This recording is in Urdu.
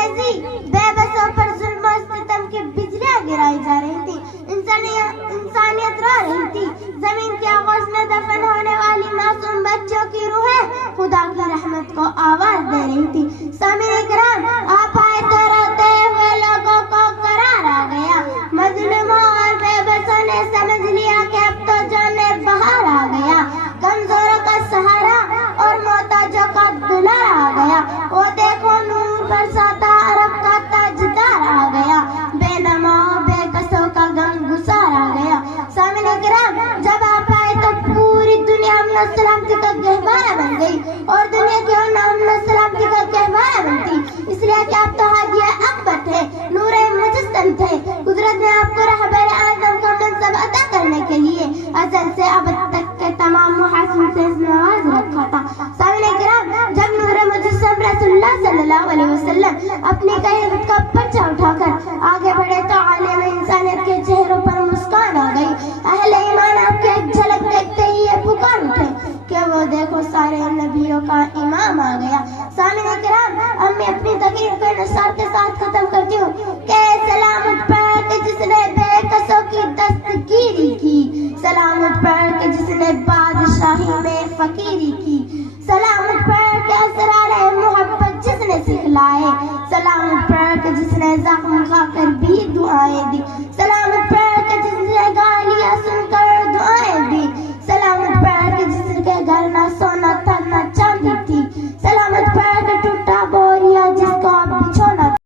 انگریزی بے بسوں پر ظلم و ستم کی بجلیاں گرائی جا رہی تھی، انسانیت رو رہی تھی، زمین کے آغوش میں دفن ہونے والی معصوم بچوں کی روحیں خدا کی رحمت کو آواز دے رہی تھی۔ سامعین کرام، آپ آئے تو روتے ہوئے لوگوں کو قرار آ گیا، مظلوموں اور بے بسوں نے سمجھ لیا کہ اب تو جانے بہار آ گیا، کمزوروں کا سہارا اور محتاجوں کا دلار آ گیا۔ وہ دیکھو نور برساتا عرب کا تاجدار آ گیا، بے نما بے کسوں کا غم گسار آ گیا۔ سامعین کرام، جب آپ آئے تو پوری دنیا امن و سلامتی کا گہوارہ بن گئی، اور دنیا کی امن و سلامتی کا گہوارہ بنتی، اس لیے کہ آپ تو ہادی اکبر تھے، نور مجسم تھے۔ قدرت نے آپ کو رہبر اعظم کا منصب عطا کرنے کے لیے ازل سے ابد تک کے تمام محاسن سے نواز رکھا تھا۔ سامعین کرام، جب نور مجسم رسول اللہ صلی اللہ علیہ وسلم اپنی قیادت کا پرچہ اٹھا کر آگے بڑھے تو عالم انسانیت کے چہروں پر مسکان آ گئی۔ اہل ایمان آپ کی ایک جھلک دیکھتے ہی یہ پکار اٹھے کہ وہ دیکھو سارے نبیوں کا امام آ گیا۔ سامعین کرام، ہم اپنی تقریر کو نثار کے